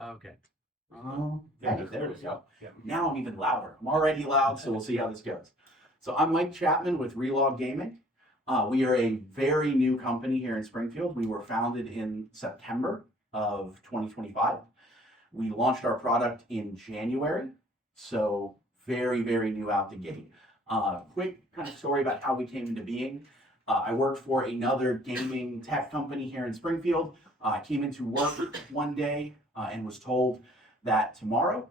Okay. Okay, there we go. Yeah. Now I'm even louder. I'm already loud, so we'll see how this goes. So I'm Mike Chapman with Relog Gaming. We are a very new company here in Springfield. We were founded in September of 2025. We launched our product in January, so very, very new out the gate. Quick kind of story about how we came into being. I worked for another gaming tech company here in Springfield. I came into work one day and was told that tomorrow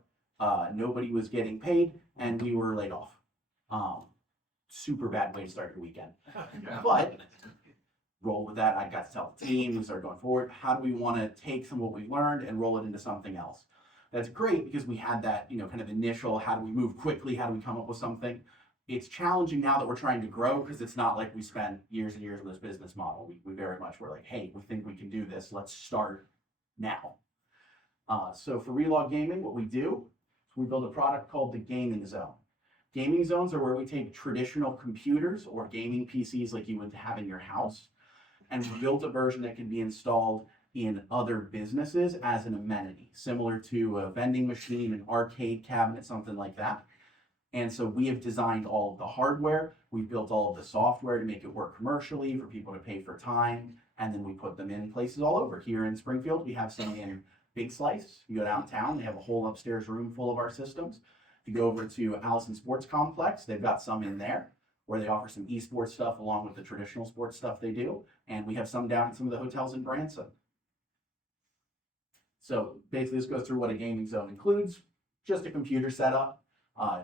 nobody was getting paid and we were laid off. Super bad way to start your weekend. But roll with that. I got to tell the team, we started going forward. How do we want to take some of what we learned and roll it into something else? That's great because we had that, kind of initial, how do we move quickly? How do we come up with something? It's challenging now that we're trying to grow because it's not like we spent years and years on this business model. We very much were like, hey, we think we can do this. Let's start now. So for Relog Gaming, what we do is we build a product called the Gaming Zone. Gaming zones are where we take traditional computers or gaming PCs like you would have in your house, and we built a version that can be installed in other businesses as an amenity, similar to a vending machine, an arcade cabinet, something like that. And so we have designed all of the hardware, we've built all of the software to make it work commercially for people to pay for time, and then we put them in places all over. Here in Springfield, we have some in Big Slice. You go downtown, they have a whole upstairs room full of our systems. If you go over to Allison Sports Complex, they've got some in there where they offer some esports stuff along with the traditional sports stuff they do. And we have some down at some of the hotels in Branson. So basically this goes through what a gaming zone includes. Just a computer setup.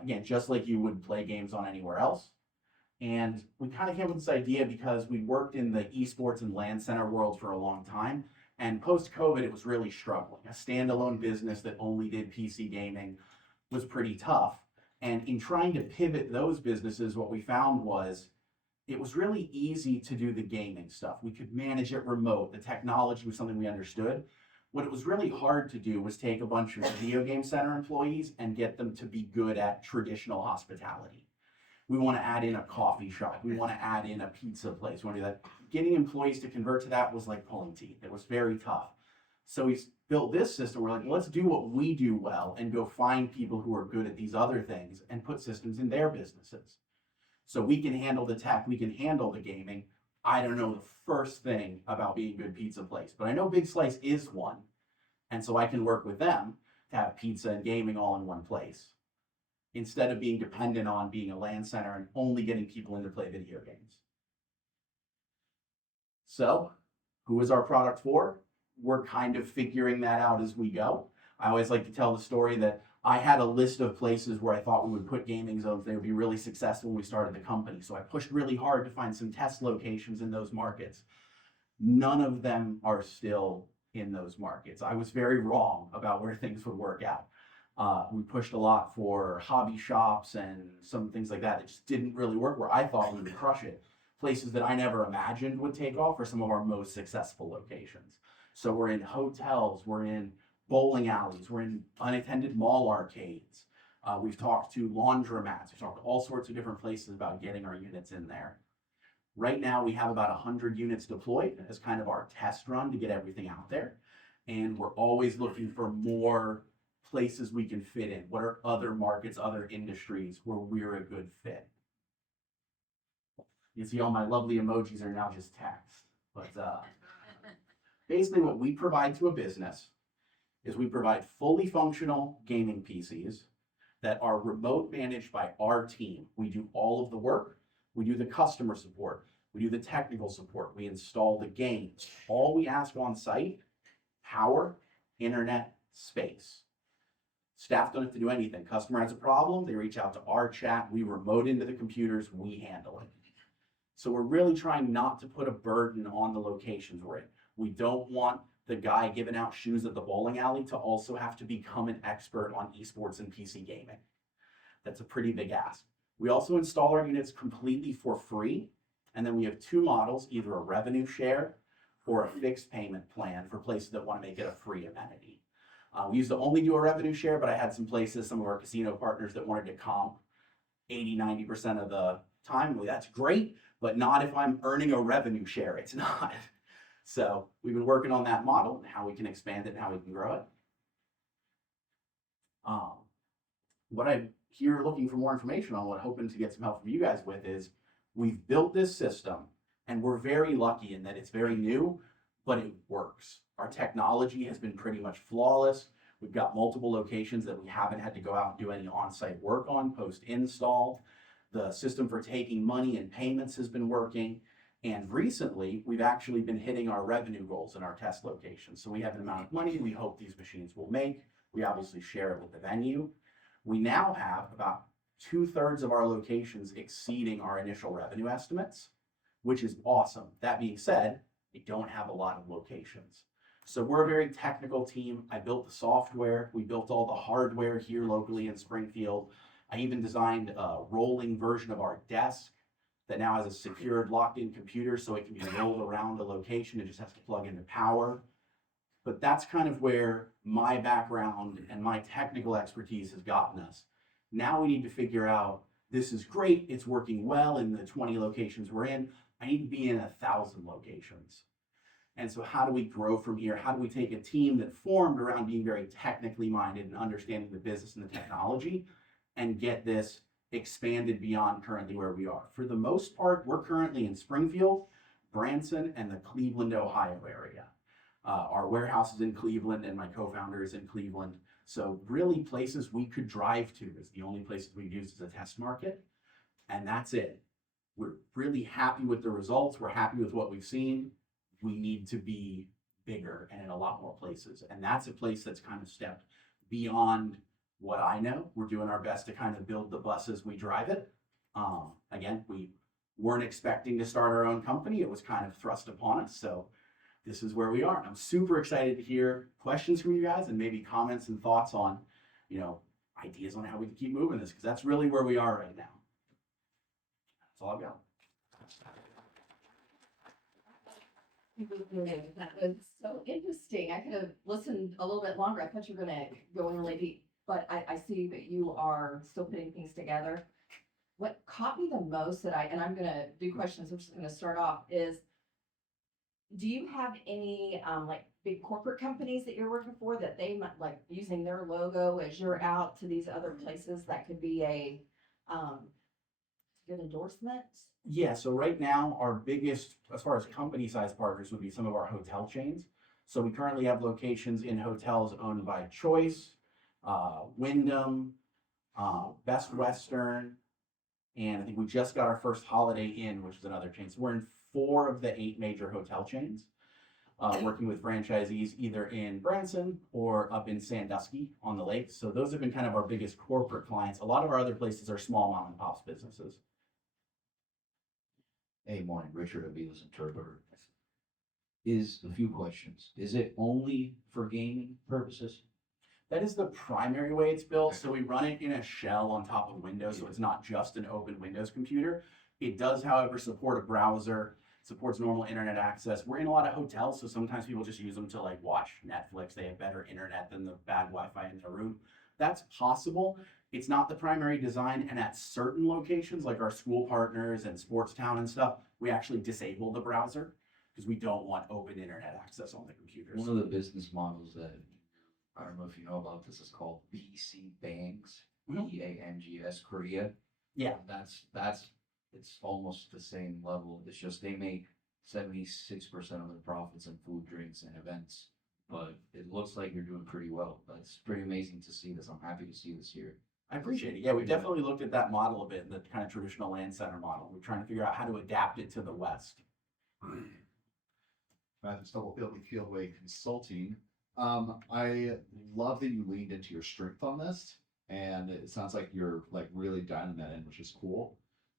Again, just like you would play games on anywhere else. And we kind of came up with this idea because we worked in the esports and LAN center world for a long time. And post-COVID, it was really struggling. A standalone business that only did PC gaming was pretty tough. And in trying to pivot those businesses, what we found was it was really easy to do the gaming stuff. We could manage it remote. The technology was something we understood. What it was really hard to do was take a bunch of video game center employees and get them to be good at traditional hospitality. We want to add in a coffee shop. We want to add in a pizza place. We want to do that. Getting employees to convert to that was like pulling teeth. It was very tough. So we built this system. We're like, let's do what we do well and go find people who are good at these other things and put systems in their businesses. So we can handle the tech, we can handle the gaming. I don't know the first thing about being a good pizza place, but I know Big Slice is one. And so I can work with them to have pizza and gaming all in one place, instead of being dependent on being a LAN center and only getting people in to play video games. So who is our product for? We're kind of figuring that out as we go. I always like to tell the story that I had a list of places where I thought we would put gaming zones. They would be really successful when we started the company. So I pushed really hard to find some test locations in those markets. None of them are still in those markets. I was very wrong about where things would work out. We pushed a lot for hobby shops and some things like that just didn't really work where I thought we would crush it. Places that I never imagined would take off are some of our most successful locations. So we're in hotels, we're in bowling alleys, we're in unattended mall arcades. We've talked to laundromats, we've talked to all sorts of different places about getting our units in there. Right now we have about 100 units deployed as kind of our test run to get everything out there. And we're always looking for more places we can fit in. What are other markets, other industries where we're a good fit? You see all my lovely emojis are now just text. But basically what we provide to a business is we provide fully functional gaming PCs that are remote managed by our team. We do all of the work. We do the customer support. We do the technical support. We install the games. All we ask on site, power, internet, space. Staff don't have to do anything. Customer has a problem, they reach out to our chat, we remote into the computers, we handle it. So we're really trying not to put a burden on the locations we're in. We don't want the guy giving out shoes at the bowling alley to also have to become an expert on esports and PC gaming. That's a pretty big ask. We also install our units completely for free. And then we have two models, either a revenue share or a fixed payment plan for places that want to make it a free amenity. We used to only do a revenue share, but I had some places, some of our casino partners that wanted to comp 80, 90% of the time. Well, that's great, but not if I'm earning a revenue share. It's not. So we've been working on that model and how we can expand it and how we can grow it. Um, what I'm here looking for more information on, what hoping to get some help from you guys with is we've built this system and we're very lucky in that it's very new, but it works. Our technology has been pretty much flawless. We've got multiple locations that we haven't had to go out and do any on-site work on post-install. The system for taking money and payments has been working. And recently, we've actually been hitting our revenue goals in our test locations. So we have an amount of money we hope these machines will make. We obviously share it with the venue. We now have about 2/3 of our locations exceeding our initial revenue estimates, which is awesome. That being said, we don't have a lot of locations. So we're a very technical team. I built the software. We built all the hardware here locally in Springfield. I even designed a rolling version of our desk that now has a secured locked-in computer so it can be rolled around a location. It just has to plug into power. But that's kind of where my background and my technical expertise has gotten us. Now we need to figure out, this is great, it's working well in the 20 locations we're in. I need to be in 1,000 locations. And so how do we grow from here? How do we take a team that formed around being very technically minded and understanding the business and the technology and get this expanded beyond currently where we are? For the most part, we're currently in Springfield, Branson, and the Cleveland, Ohio area. Our warehouse is in Cleveland and my co-founder is in Cleveland. So really places we could drive to is the only places we've used as a test market. And that's it. We're really happy with the results. We're happy with what we've seen. We need to be bigger and in a lot more places. And that's a place that's kind of stepped beyond what I know. We're doing our best to kind of build the bus as we drive it. Again, we weren't expecting to start our own company. It was kind of thrust upon us. So this is where we are. And I'm super excited to hear questions from you guys and maybe comments and thoughts on, ideas on how we can keep moving this, because that's really where we are right now. That's all I've got. That was so interesting. I could have listened a little bit longer. I thought you were gonna go in really deep, but I see that you are still putting things together. What caught me the most and I'm gonna do questions, I'm just gonna start off is, do you have any like big corporate companies that you're working for that they might like using their logo as you're out to these other places that could be a good endorsement? Yeah, so right now, our biggest, as far as company size partners, would be some of our hotel chains. So we currently have locations in hotels owned by Choice, Wyndham, Best Western, and I think we just got our first Holiday Inn, which is another chain. So we're in 4 of the 8 major hotel chains, working with franchisees either in Branson or up in Sandusky on the lake. So those have been kind of our biggest corporate clients. A lot of our other places are small mom and pops businesses. Hey, morning, Richard Aviles Interpreter. Is a few questions. Is it only for gaming purposes? That is the primary way it's built. So we run it in a shell on top of Windows, so it's not just an open Windows computer. It does, however, support a browser, supports normal internet access. We're in a lot of hotels, so sometimes people just use them to like watch Netflix. They have better internet than the bad Wi-Fi in their room. That's possible. It's not the primary design, and at certain locations, like our school partners and Sportstown and stuff, we actually disable the browser because we don't want open internet access on the computers. One of the business models that, I don't know if you know about this, is called BC Bangs, BANGS Korea. Yeah. It's almost the same level. It's just they make 76% of their profits in food, drinks, and events. But it looks like you're doing pretty well. That's pretty amazing to see this. I'm happy to see this here. I appreciate it. Yeah, we've definitely looked at that model a bit, the kind of traditional land center model. We're trying to figure out how to adapt it to the West. Matthew Stubblefield with Fieldway Consulting. I love that you leaned into your strength on this, and it sounds like you're like really dialing that in, which is cool.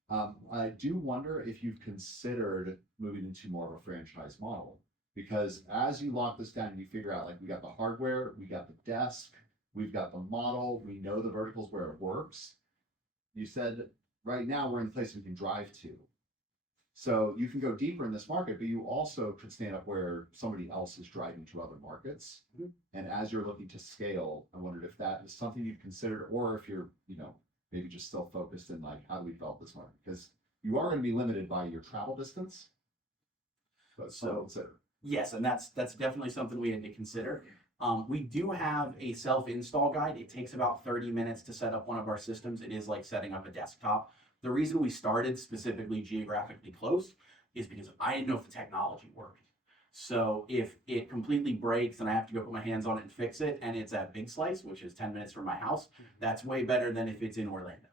I do wonder if you've considered moving into more of a franchise model, because as you lock this down and you figure out, like, we got the hardware, we got the desk, we've got the model, we know the verticals where it works. You said right now we're in a place we can drive to. So you can go deeper in this market, but you also could stand up where somebody else is driving to other markets. Mhm. And as you're looking to scale, I wondered if that is something you've considered, or if you're, maybe just still focused in like, how do we develop this market? Because you are going to be limited by your travel distance. But So- consider. Yes, and that's definitely something we had to consider. We do have a self-install guide. It takes about 30 minutes to set up one of our systems. It is like setting up a desktop. The reason we started specifically geographically close is because I didn't know if the technology worked. So if it completely breaks and I have to go put my hands on it and fix it, and it's at Big Slice, which is 10 minutes from my house, that's way better than if it's in Orlando.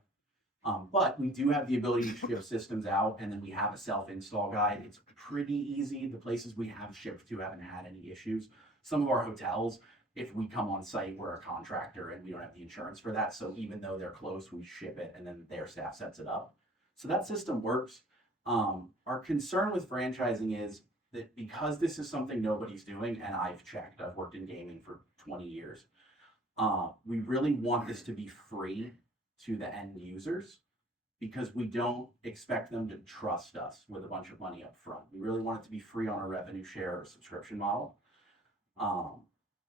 But we do have the ability to ship systems out, and then we have a self-install guide. It's pretty easy. The places we have shipped to haven't had any issues. Some of our hotels, if we come on site, we're a contractor and we don't have the insurance for that. So even though they're close, we ship it and then their staff sets it up. So that system works. Our concern with franchising is that because this is something nobody's doing, and I've checked, I've worked in gaming for 20 years, we really want this to be free to the end users because we don't expect them to trust us with a bunch of money up front. We really want it to be free on a revenue share or subscription model.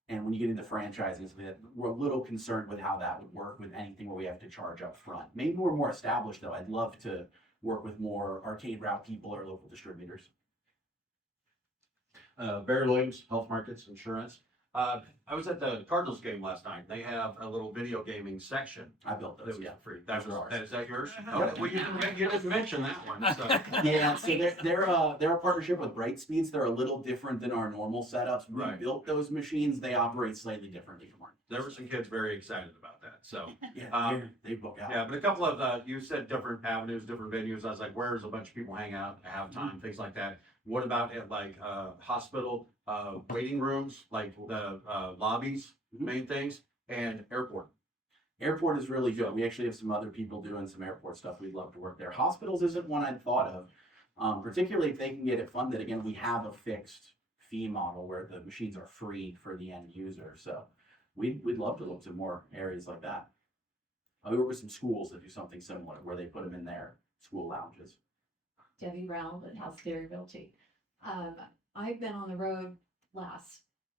And when you get into franchising, we're a little concerned with how that would work with anything where we have to charge up front. Maybe we're more established though. I'd love to work with more arcade route people or local distributors. Barry Williams, Health Markets Insurance. I was at the Cardinals game last night. They have a little video gaming section. I built That those, was yeah. free. That Those are was, ours. is that yours? Yeah. Okay, well, you didn't mention that one, so. Yeah, so they're a partnership with Brightspeeds. They're a little different than our normal setups. We Right. built those machines. They operate slightly differently from ours. There were some kids very excited about that, so. Yeah, they book out. Yeah, but a couple of, you said different avenues, different venues. I was like, where's a bunch of people hang out, have time, things like that. What about at like, hospital, waiting rooms, like the, lobbies, main things, and airport? Airport is really good. We actually have some other people doing some airport stuff. We'd love to work there. Hospitals isn't one I'd thought of, particularly if they can get it funded. Again, we have a fixed fee model where the machines are free for the end user. So we'd love to look to more areas like that. We work with some schools that do something similar where they put them in their school lounges. Debbie Brown with House Theory Realty. I've been on the road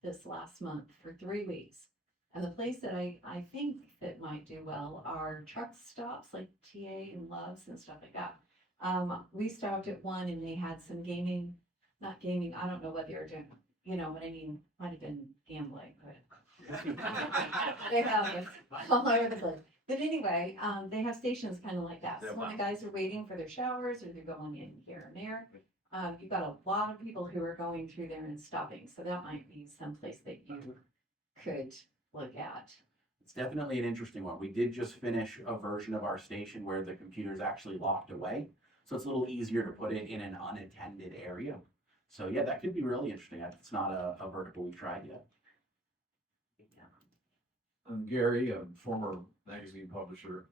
this last month for 3 weeks. And the place that I think that might do well are truck stops like TA and Loves and stuff like that. We stopped at one and they had some gaming, not gaming, I don't know what they were doing, you know what I mean, might have been gambling, but they have it all over the place. But anyway, they have stations kind of like that. So when the guys are waiting for their showers or they're going in here and there, you've got a lot of people who are going through there and stopping. So that might be someplace that you could look at. It's definitely an interesting one. We did just finish a version of our station where the computer's actually locked away. So it's a little easier to put it in an unattended area. So yeah, that could be really interesting. It's not a vertical we've tried yet. I'm Gary, a former magazine publisher.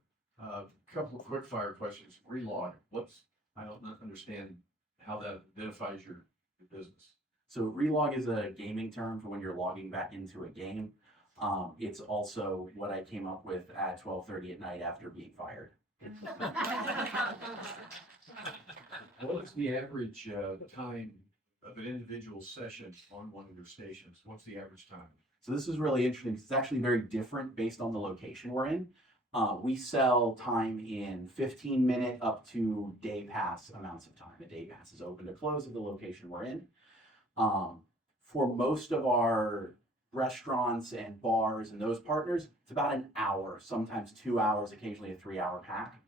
Couple of quick fire questions. Relog, I don't understand how that identifies your business. So relog is a gaming term for when you're logging back into a game. It's also what I came up with at 12:30 at night after being fired. What is the average time of an individual session on one of your stations? What's the average time? So this is really interesting because it's actually very different based on the location we're in. We sell time in 15-minute up to day pass amounts of time. A day pass is open to close of the location we're in. For most of our restaurants and bars and those partners, it's about an hour, sometimes 2 hours, occasionally a 3-hour pack.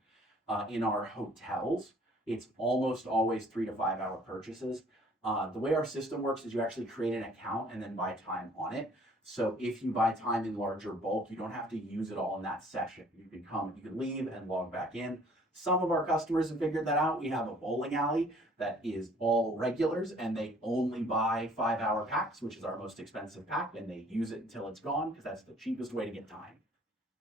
In our hotels, it's almost always 3 to 5 hour purchases. The way our system works is you actually create an account and then buy time on it. So if you buy time in larger bulk, you don't have to use it all in that session. You can leave and log back in. Some of our customers have figured that out. We have a bowling alley that is all regulars and they only buy 5-hour packs, which is our most expensive pack, and they use it until it's gone because that's the cheapest way to get time.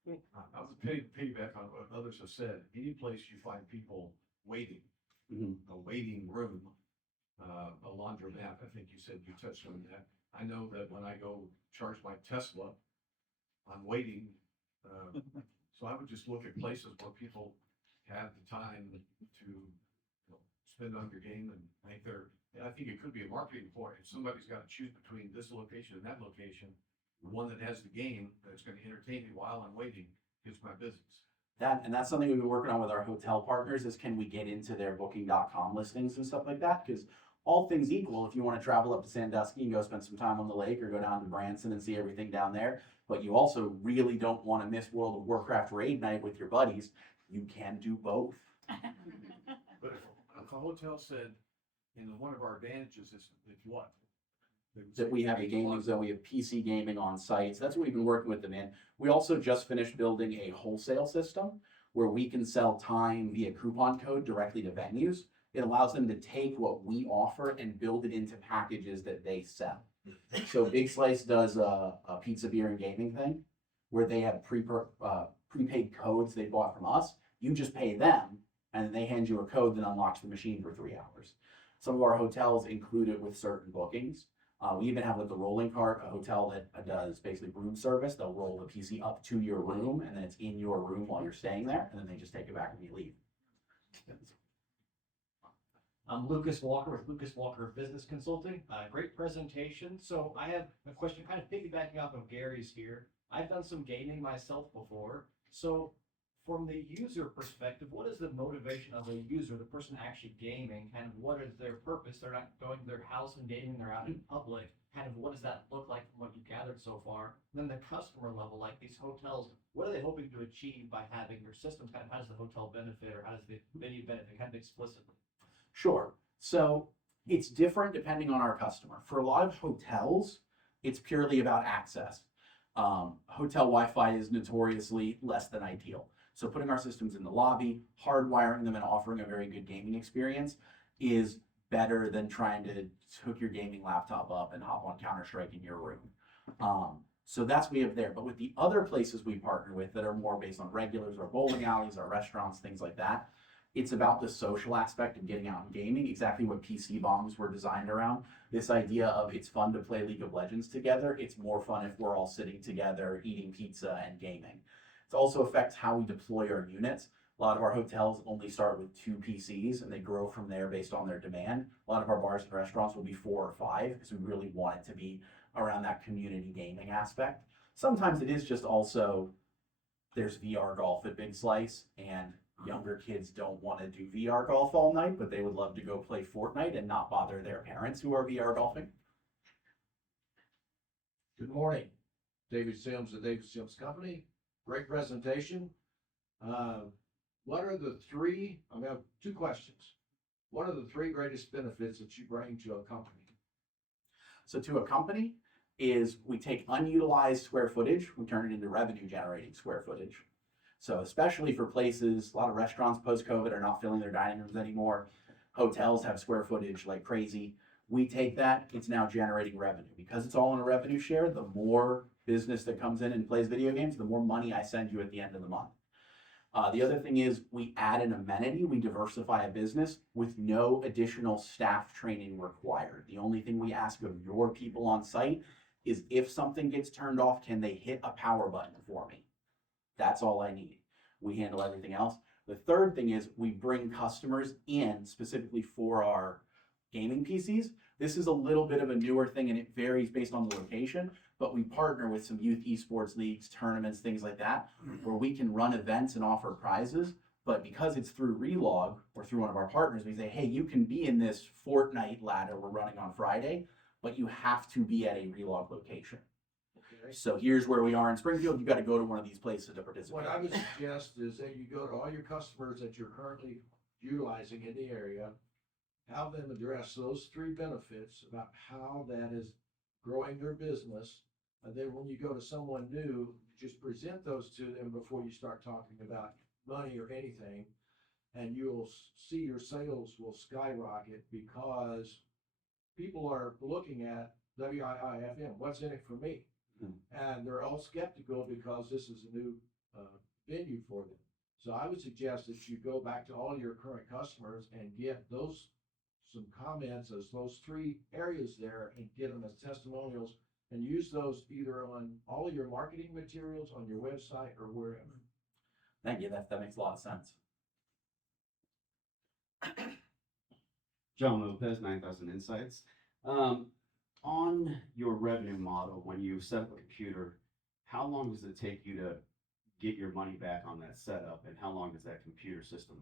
I was piggyback on what others have said. Any place you find people waiting, a waiting room, a laundromat, I think you said you touched on that. I know that when I go charge my Tesla, I'm waiting. So I would just look at places where people have the time to spend on your game and make I think it could be a marketing point. If somebody's got to choose between this location and that location, the one that has the game that's going to entertain me while I'm waiting is my business. That's something we've been working on with our hotel partners is can we get into their booking.com listings and stuff like that? Because all things equal, if you want to travel up to Sandusky and go spend some time on the lake or go down to Branson and see everything down there, but you also really don't want to miss World of Warcraft raid night with your buddies, you can do both. But if a hotel said, one of our advantages is what? They would That say we have a gaming zone, we have PC gaming on site. So that's what we've been working with them in. We also just finished building a wholesale system where we can sell time via coupon code directly to venues. It allows them to take what we offer and build it into packages that they sell. So Big Slice does a pizza, beer, and gaming thing where they have prepaid codes they bought from us. You just pay them, and they hand you a code that unlocks the machine for 3 hours. Some of our hotels include it with certain bookings. We even have with the rolling cart, a hotel that does basically room service. They'll roll the PC up to your room, and then it's in your room while you're staying there, and then they just take it back when you leave. I'm Lucas Walker with Lucas Walker Business Consulting. Great presentation. So I have a question kind of piggybacking off of Gary's here. I've done some gaming myself before. So from the user perspective, what is the motivation of a user, the person actually gaming? Kind of what is their purpose? They're not going to their house and gaming, they're out in public. Kind of what does that look like from what you've gathered so far? And then the customer level, like these hotels, what are they hoping to achieve by having your system? Kind of how does the hotel benefit or how does the venue benefit kind of explicitly? Sure. So it's different depending on our customer. For a lot of hotels, it's purely about access. Hotel Wi-Fi is notoriously less than ideal. So putting our systems in the lobby, hardwiring them, and offering a very good gaming experience is better than trying to hook your gaming laptop up and hop on Counter-Strike in your room. So that's what we have there. But with the other places we partner with that are more based on regulars, our bowling alleys, our restaurants, things like that, it's about the social aspect of getting out and gaming, exactly what PC bombs were designed around. This idea of it's fun to play League of Legends together. It's more fun if we're all sitting together, eating pizza and gaming. It also affects how we deploy our units. A lot of our hotels only start with 2 PCs and they grow from there based on their demand. A lot of our bars and restaurants will be 4 or 5 because we really want it to be around that community gaming aspect. Sometimes it is just also, there's VR golf at Big Slice and younger kids don't want to do VR golf all night, but they would love to go play Fortnite and not bother their parents who are VR golfing. Good morning, David Sims of David Sims Company. Great presentation. What are the 3, I have 2 questions. What are the 3 greatest benefits that you bring to a company? So to a company is we take unutilized square footage, we turn it into revenue generating square footage. So especially for places, a lot of restaurants post-COVID are not filling their dining rooms anymore. Hotels have square footage like crazy. We take that, it's now generating revenue. Because it's all on a revenue share, the more business that comes in and plays video games, the more money I send you at the end of the month. The other thing is we add an amenity, we diversify a business with no additional staff training required. The only thing we ask of your people on site is if something gets turned off, can they hit a power button for me? That's all I need. We handle everything else. The third thing is we bring customers in specifically for our gaming PCs. This is a little bit of a newer thing and it varies based on the location, but we partner with some youth esports leagues, tournaments, things like that, where we can run events and offer prizes. But because it's through Relog or through one of our partners, we say, hey, you can be in this Fortnite ladder we're running on Friday, but you have to be at a Relog location. So here's where we are in Springfield. You got to go to one of these places to participate. What I would suggest is that you go to all your customers that you're currently utilizing in the area, have them address those 3 benefits about how that is growing their business. And then when you go to someone new, just present those to them before you start talking about money or anything. And you'll see your sales will skyrocket because people are looking at WIIFM, what's in it for me? And they're all skeptical because this is a new venue for them. So I would suggest that you go back to all your current customers and get some comments as those 3 areas there and get them as testimonials and use those either on all of your marketing materials, on your website or wherever. Thank you. That makes a lot of sense. John Lopez, 9,000 Insights. On your revenue model, when you set up a computer, how long does it take you to get your money back on that setup, and how long does that computer system,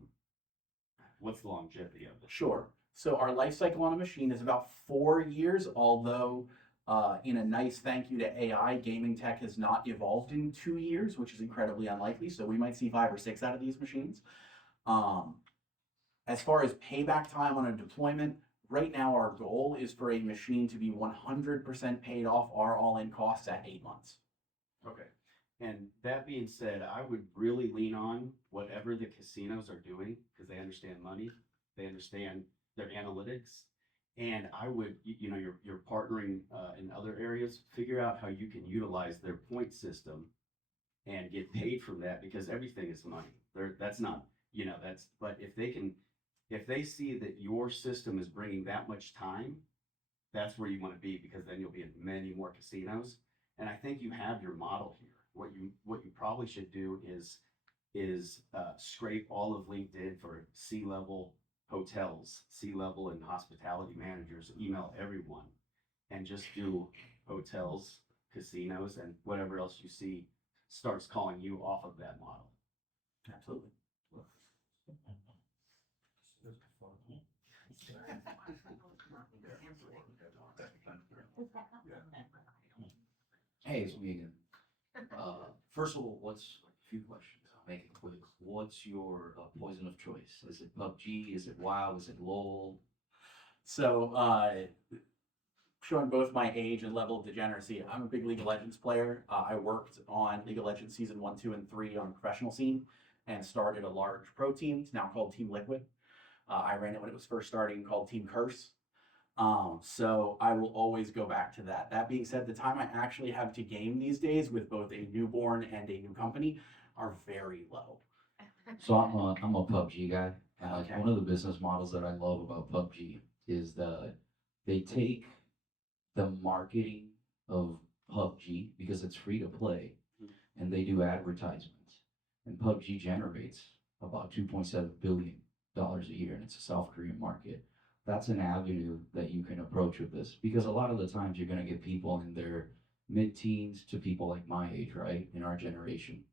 what's the longevity of it? Sure. So our life cycle on a machine is about 4 years, although in a nice thank you to AI, gaming tech has not evolved in 2 years, which is incredibly unlikely. So we might see 5 or 6 out of these machines. As far as payback time on a deployment, right now our goal is for a machine to be 100% paid off our all-in costs at 8 months. Okay. And that being said, I would really lean on whatever the casinos are doing because they understand money, they understand their analytics, and I would, you're partnering in other areas. Figure out how you can utilize their point system and get paid from that because everything is money. That's not, but if they see that your system is bringing that much time, that's where you want to be because then you'll be in many more casinos. And I think you have your model here. What you probably should do is scrape all of LinkedIn for C-level hotels, C-level and hospitality managers, email everyone, and just do hotels, casinos, and whatever else you see starts calling you off of that model. Absolutely. Hey, it's me again. First of all, a few questions? I'll make it quick. What's your poison of choice? Is it PUBG? Is it WoW? Is it LOL? So, showing both my age and level of degeneracy, I'm a big League of Legends player. I worked on League of Legends Season 1, 2, and 3 on the professional scene and started a large pro team. It's now called Team Liquid. I ran it when it was first starting, called Team Curse. So I will always go back to that. That being said, the time I actually have to game these days with both a newborn and a new company are very low. So I'm a PUBG guy. And Okay. one of the business models that I love about PUBG is that they take the marketing of PUBG because it's free to play, and they do advertisements. And PUBG generates about $2.7 billion a year, and it's a South Korean market. That's an avenue that you can approach with this because a lot of the times you're going to get people in their mid-teens to people like my age, right, in our generation.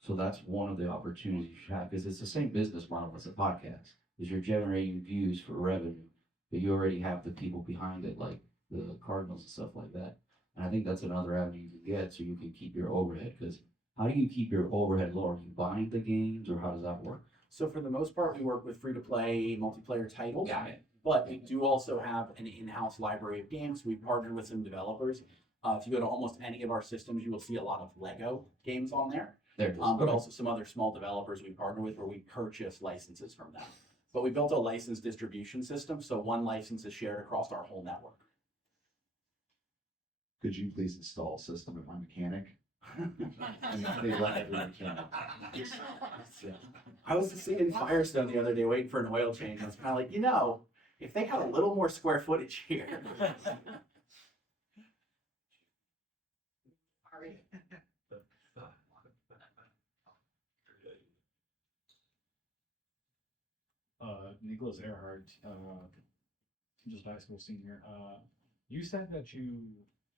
So that's one of the opportunities you should have because it's the same business model as a podcast. Is you're generating views for revenue, but you already have the people behind it, like the Cardinals and stuff like that. And I think that's another avenue you can get so you can keep your overhead. Because how do you keep your overhead low? Are you buying the games or how does that work? So for the most part, we work with free-to-play multiplayer titles. Got it. But we do also have an in-house library of games. We've partnered with some developers. If you go to almost any of our systems, you will see a lot of Lego games on there. There it is. But also some other small developers we partner with where we purchase licenses from them. But we built a license distribution system, so one license is shared across our whole network. Could you please install a system at my mechanic? And they let every mechanic. I was just in Firestone the other day waiting for an oil change. I was kind of like, if they had a little more square footage here. Nicholas Earhart, just high school senior. You said that you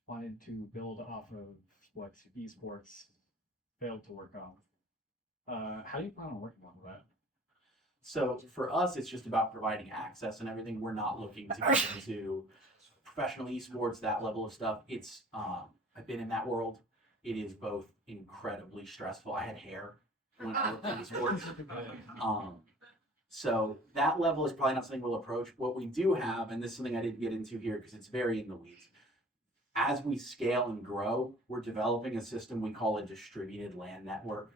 wanted to build off of what esports failed to work on. How do you plan on working on that? So for us, it's just about providing access and everything. We're not looking to get into professional esports, that level of stuff. It's I've been in that world. It is both incredibly stressful. I had hair when I worked in esports. So that level is probably not something we'll approach. What we do have, and this is something I didn't get into here because it's very in the weeds. As we scale and grow, we're developing a system we call a distributed LAN network.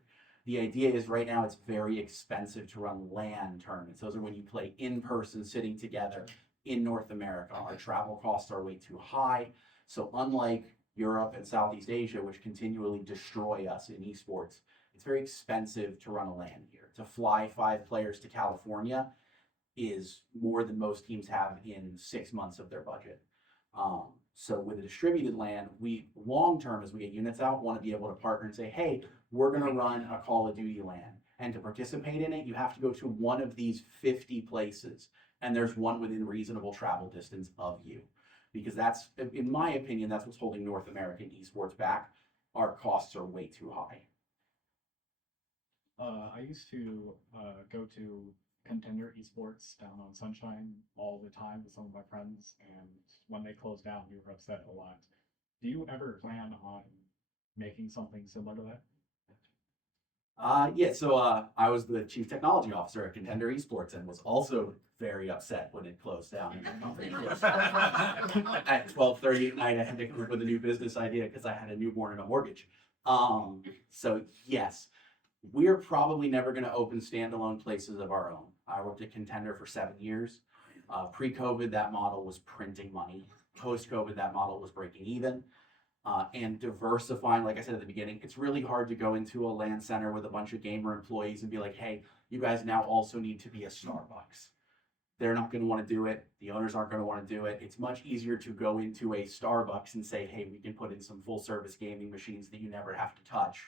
The idea is right now it's very expensive to run LAN tournaments. Those are when you play in person, sitting together in North America. Our travel costs are way too high. So unlike Europe and Southeast Asia, which continually destroy us in esports, it's very expensive to run a LAN here. To fly 5 players to California is more than most teams have in 6 months of their budget. So with a distributed LAN, we long term, as we get units out, want to be able to partner and say, hey, we're going to run a Call of Duty LAN. And to participate in it, you have to go to one of these 50 places. And there's one within reasonable travel distance of you. Because that's, in my opinion, that's what's holding North American esports back. Our costs are way too high. I used to go to Contender Esports down on Sunshine all the time with some of my friends, and when they closed down, we were upset a lot. Do you ever plan on making something similar to that? Yeah, so I was the chief technology officer at Contender Esports and was also very upset when it closed down. And the company closed down. At 12:30 at night, I had to come up with a new business idea because I had a newborn and a mortgage. So yes, we're probably never going to open standalone places of our own. I worked at Contender for 7 years. Pre-COVID, that model was printing money. Post-COVID, that model was breaking even. And diversifying, like I said at the beginning, it's really hard to go into a LAN center with a bunch of gamer employees and be like, hey, you guys now also need to be a Starbucks. They're not going to want to do it. The owners aren't going to want to do it. It's much easier to go into a Starbucks and say, hey, we can put in some full service gaming machines that you never have to touch.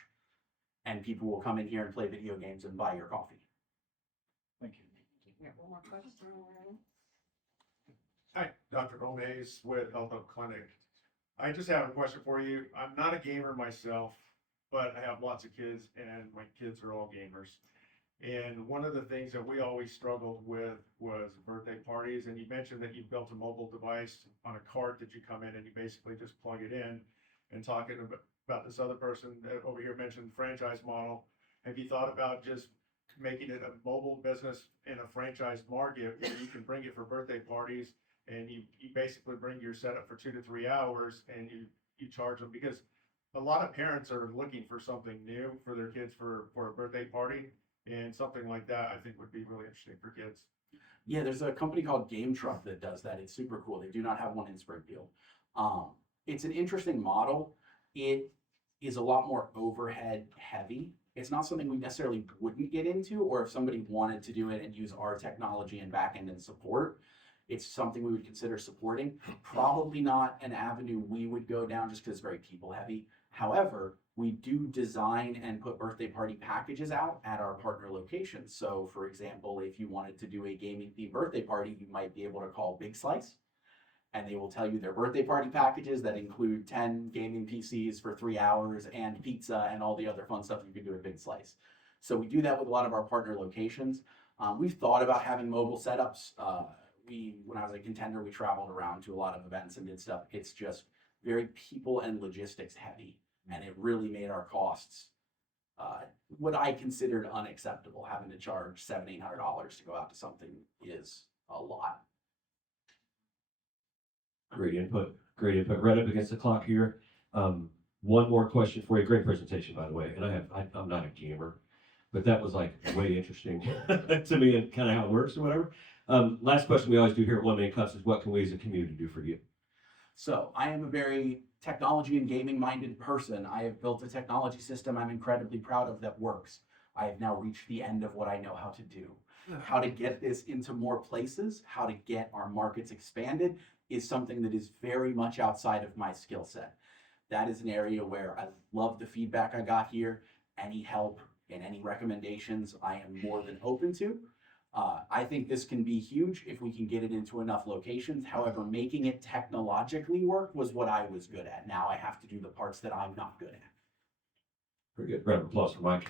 And people will come in here and play video games and buy your coffee. Thank you. We have one more question. Hi, Dr. Gomez with Health Hub Clinic. I just have a question for you. I'm not a gamer myself, but I have lots of kids and my kids are all gamers. And one of the things that we always struggled with was birthday parties. And you mentioned that you built a mobile device on a cart that you come in and you basically just plug it in. And talking about this other person that over here mentioned franchise model. Have you thought about just making it a mobile business in a franchise market where you can bring it for birthday parties and you basically bring your setup for 2 to 3 hours and you charge them? Because a lot of parents are looking for something new for their kids for a birthday party, and something like that I think would be really interesting for kids. Yeah, there's a company called Game Truck that does that. It's super cool. They do not have one in Springfield. It's an interesting model. It is a lot more overhead heavy. It's not something we necessarily wouldn't get into, or if somebody wanted to do it and use our technology and backend and support, it's something we would consider supporting. Probably not an avenue we would go down just because it's very people heavy. However, we do design and put birthday party packages out at our partner locations. So for example, if you wanted to do a gaming themed birthday party, you might be able to call Big Slice and they will tell you their birthday party packages that include 10 gaming PCs for 3 hours and pizza and all the other fun stuff you can do at Big Slice. So we do that with a lot of our partner locations. We've thought about having mobile setups. When I was a Contender, we traveled around to a lot of events and did stuff. It's just very people and logistics heavy, and it really made our costs what I considered unacceptable. Having to charge $700-800 to go out to something is a lot. Great input. Great input. Right up against the clock here. One more question for you. Great presentation, by the way. And I'm not a gamer, but that was like way interesting to me and kind of how it works or whatever. Last question we always do here at One Man Cups is, what can we as a community do for you? So I am a very technology and gaming minded person. I have built a technology system I'm incredibly proud of that works. I have now reached the end of what I know how to do. How to get this into more places, how to get our markets expanded is something that is very much outside of my skill set. That is an area where I love the feedback I got here. Any help and any recommendations I am more than open to. I think this can be huge if we can get it into enough locations. However, making it technologically work was what I was good at. Now I have to do the parts that I'm not good at. Very good. Round of applause for Mike.